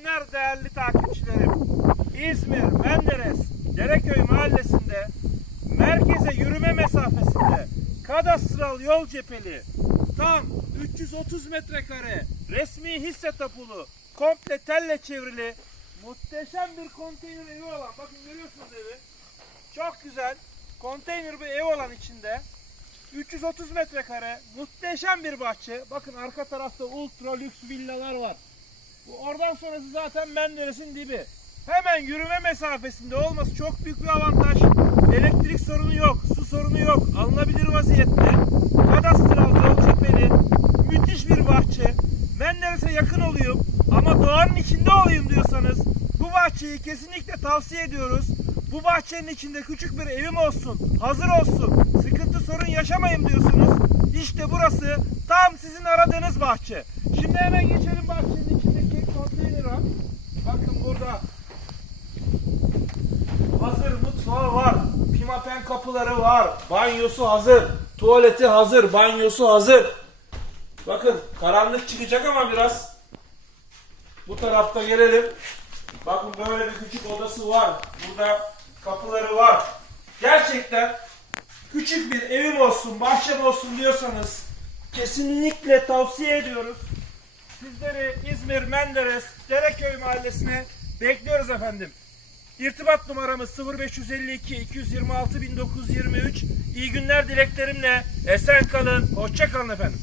günler değerli takipçilerim. İzmir, Menderes, Dereköy mahallesinde merkeze yürüme mesafesinde kadastral yol cepheli tam 330 metrekare resmi hisse tapulu komple telle çevrili muhteşem bir konteyner evi olan bakın görüyorsunuz evi çok güzel konteyner bir ev olan içinde 330 metrekare muhteşem bir bahçe bakın arka tarafta ultra lüks villalar var oradan sonrası zaten Menderes'in dibi. Hemen yürüme mesafesinde olması çok büyük bir avantaj. Elektrik sorunu yok, su sorunu yok. Alınabilir vaziyette. Kadastral yol cepheli. Müthiş bir bahçe. Menderes'e yakın olayım ama doğanın içinde olayım diyorsanız bu bahçeyi kesinlikle tavsiye ediyoruz. Bu bahçenin içinde küçük bir evim olsun, hazır olsun, sıkıntı sorun yaşamayayım diyorsunuz. İşte burası tam sizin aradığınız bahçe. Şimdi hemen geçelim bahçenin içindeki konteynere. Bakın burada hazır mutfağı var. Pimapen kapıları var. Banyosu hazır. Tuvaleti hazır. Banyosu hazır. Bakın karanlık çıkacak ama biraz. Bu tarafta gelelim. Bakın böyle bir küçük odası var. Burada kapıları var. Gerçekten küçük bir evim olsun, bahçem olsun diyorsanız kesinlikle tavsiye ediyoruz. Sizleri İzmir Menderes Dereköy mahallesine bekliyoruz efendim. İrtibat numaramız 0552 226 1923. İyi günler dileklerimle esen kalın, hoşça kalın efendim.